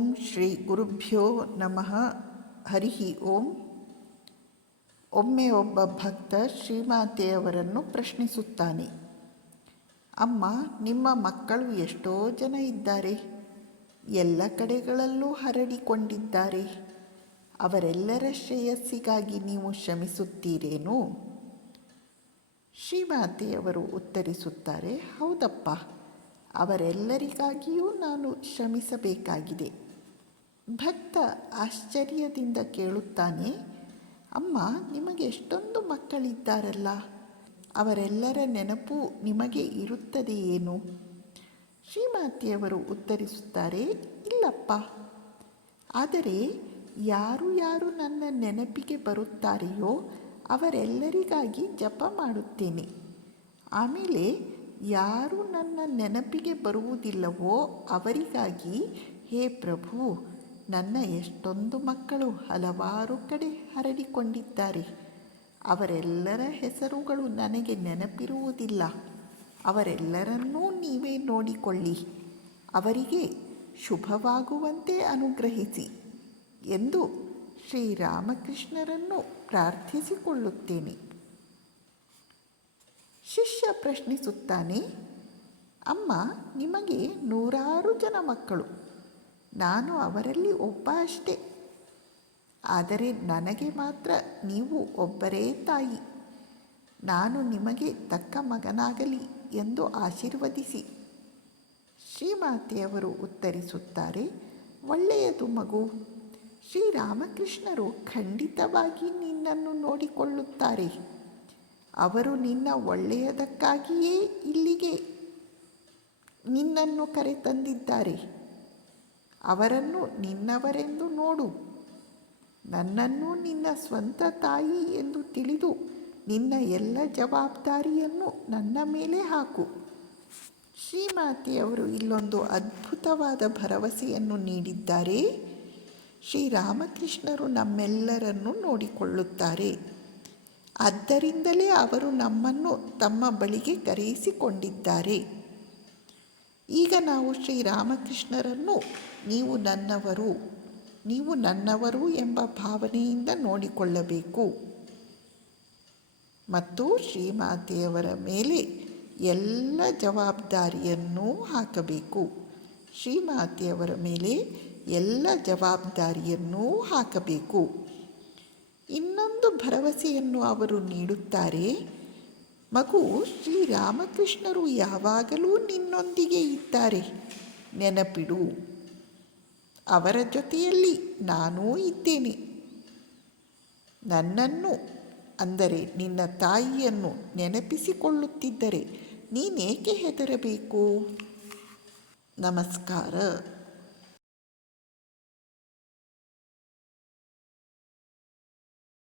ಓಂ ಶ್ರೀ ಗುರುಭ್ಯೋ ನಮಃ. ಹರಿ ಓಂ. ಒಮ್ಮೆ ಒಬ್ಬ ಭಕ್ತ ಶ್ರೀಮಾತೆಯವರನ್ನು ಪ್ರಶ್ನಿಸುತ್ತಾನೆ, ಅಮ್ಮ, ನಿಮ್ಮ ಮಕ್ಕಳು ಎಷ್ಟೋ ಜನ ಇದ್ದಾರೆ, ಎಲ್ಲ ಕಡೆಗಳಲ್ಲೂ ಹರಡಿಕೊಂಡಿದ್ದಾರೆ. ಅವರೆಲ್ಲರ ಶ್ರೇಯಸ್ಸಿಗಾಗಿ ನೀವು ಶ್ರಮಿಸುತ್ತೀರೇನು? ಶ್ರೀಮಾತೆಯವರು ಉತ್ತರಿಸುತ್ತಾರೆ, ಹೌದಪ್ಪ, ಅವರೆಲ್ಲರಿಗಾಗಿಯೂ ನಾನು ಶ್ರಮಿಸಬೇಕಾಗಿದೆ. ಭಕ್ತ ಆಶ್ಚರ್ಯದಿಂದ ಕೇಳುತ್ತಾನೆ, ಅಮ್ಮ, ನಿಮಗೆ ಎಷ್ಟೊಂದು ಮಕ್ಕಳಿದ್ದಾರಲ್ಲ, ಅವರೆಲ್ಲರ ನೆನಪು ನಿಮಗೆ ಇರುತ್ತದೆಯೇನು? ಶ್ರೀಮಾತೆಯವರು ಉತ್ತರಿಸುತ್ತಾರೆ, ಇಲ್ಲಪ್ಪ, ಆದರೆ ಯಾರು ಯಾರು ನನ್ನ ನೆನಪಿಗೆ ಬರುತ್ತಾರೆಯೋ ಅವರೆಲ್ಲರಿಗಾಗಿ ಜಪ ಮಾಡುತ್ತೇನೆ. ಆಮೇಲೆ ಯಾರು ನನ್ನ ನೆನಪಿಗೆ ಬರುವುದಿಲ್ಲವೋ ಅವರಿಗಾಗಿ, ಹೇ ಪ್ರಭು, ನನ್ನ ಎಷ್ಟೊಂದು ಮಕ್ಕಳು ಹಲವಾರು ಕಡೆ ಹರಡಿಕೊಂಡಿದ್ದಾರೆ, ಅವರೆಲ್ಲರ ಹೆಸರುಗಳು ನನಗೆ ನೆನಪಿರುವುದಿಲ್ಲ, ಅವರೆಲ್ಲರನ್ನೂ ನೀವೇ ನೋಡಿಕೊಳ್ಳಿ, ಅವರಿಗೆ ಶುಭವಾಗುವಂತೆ ಅನುಗ್ರಹಿಸಿ ಎಂದು ಶ್ರೀರಾಮಕೃಷ್ಣರನ್ನು ಪ್ರಾರ್ಥಿಸಿಕೊಳ್ಳುತ್ತೇನೆ. ಶಿಷ್ಯ ಪ್ರಶ್ನಿಸುತ್ತಾನೆ, ಅಮ್ಮ, ನಿಮಗೆ 100 ಜನ ಮಕ್ಕಳು, ನಾನು ಅವರಲ್ಲಿ ಒಬ್ಬ ಅಷ್ಟೇ. ಆದರೆ ನನಗೆ ಮಾತ್ರ ನೀವು ಒಬ್ಬರೇ ತಾಯಿ. ನಾನು ನಿಮಗೆ ತಕ್ಕ ಮಗನಾಗಲಿ ಎಂದು ಆಶೀರ್ವದಿಸಿ. ಶ್ರೀಮಾತೆಯವರು ಉತ್ತರಿಸುತ್ತಾರೆ, ಒಳ್ಳೆಯದು ಮಗು, ಶ್ರೀರಾಮಕೃಷ್ಣರು ಖಂಡಿತವಾಗಿ ನಿನ್ನನ್ನು ನೋಡಿಕೊಳ್ಳುತ್ತಾರೆ. ಅವರು ನಿನ್ನ ಒಳ್ಳೆಯದಕ್ಕಾಗಿಯೇ ಇಲ್ಲಿಗೆ ನಿನ್ನನ್ನು ಕರೆತಂದಿದ್ದಾರೆ. ಅವರನ್ನು ನಿನ್ನವರೆಂದು ನೋಡು. ನನ್ನನ್ನು ನಿನ್ನ ಸ್ವಂತ ತಾಯಿ ಎಂದು ತಿಳಿದು ನಿನ್ನ ಎಲ್ಲ ಜವಾಬ್ದಾರಿಯನ್ನು ನನ್ನ ಮೇಲೆ ಹಾಕು. ಶ್ರೀಮಾತೆಯವರು ಇಲ್ಲೊಂದು ಅದ್ಭುತವಾದ ಭರವಸೆಯನ್ನು ನೀಡಿದ್ದಾರೆ. ಶ್ರೀರಾಮಕೃಷ್ಣರು ನಮ್ಮೆಲ್ಲರನ್ನು ನೋಡಿಕೊಳ್ಳುತ್ತಾರೆ. ಆದ್ದರಿಂದಲೇ ಅವರು ನಮ್ಮನ್ನು ತಮ್ಮ ಬಳಿಗೆ ಕರೆಯಿಸಿಕೊಂಡಿದ್ದಾರೆ. ಈಗ ನಾವು ಶ್ರೀರಾಮಕೃಷ್ಣರನ್ನು ನೀವು ನನ್ನವರು ಎಂಬ ಭಾವನೆಯಿಂದ ನೋಡಿಕೊಳ್ಳಬೇಕು ಮತ್ತು ಶ್ರೀಮಾತೆಯವರ ಮೇಲೆ ಎಲ್ಲ ಜವಾಬ್ದಾರಿಯನ್ನೂ ಹಾಕಬೇಕು. ಶ್ರೀಮಾತೆಯವರ ಮೇಲೆ ಎಲ್ಲ ಜವಾಬ್ದಾರಿಯನ್ನೂ ಹಾಕಬೇಕು. ಇನ್ನೊಂದು ಭರವಸೆಯನ್ನು ಅವರು ನೀಡುತ್ತಾರೆ, ಮಗು, ಶ್ರೀರಾಮಕೃಷ್ಣರು ಯಾವಾಗಲೂ ನಿನ್ನೊಂದಿಗೆ ಇದ್ದಾರೆ, ನೆನಪಿಡು. ಅವರ ಜೊತೆಯಲ್ಲಿ ನಾನೂ ಇದ್ದೇನೆ. ನನ್ನನ್ನು, ಅಂದರೆ ನಿನ್ನ ತಾಯಿಯನ್ನು ನೆನಪಿಸಿಕೊಳ್ಳುತ್ತಿದ್ದರೆ ನೀನೇಕೆ ಹೆದರಬೇಕು? ನಮಸ್ಕಾರ.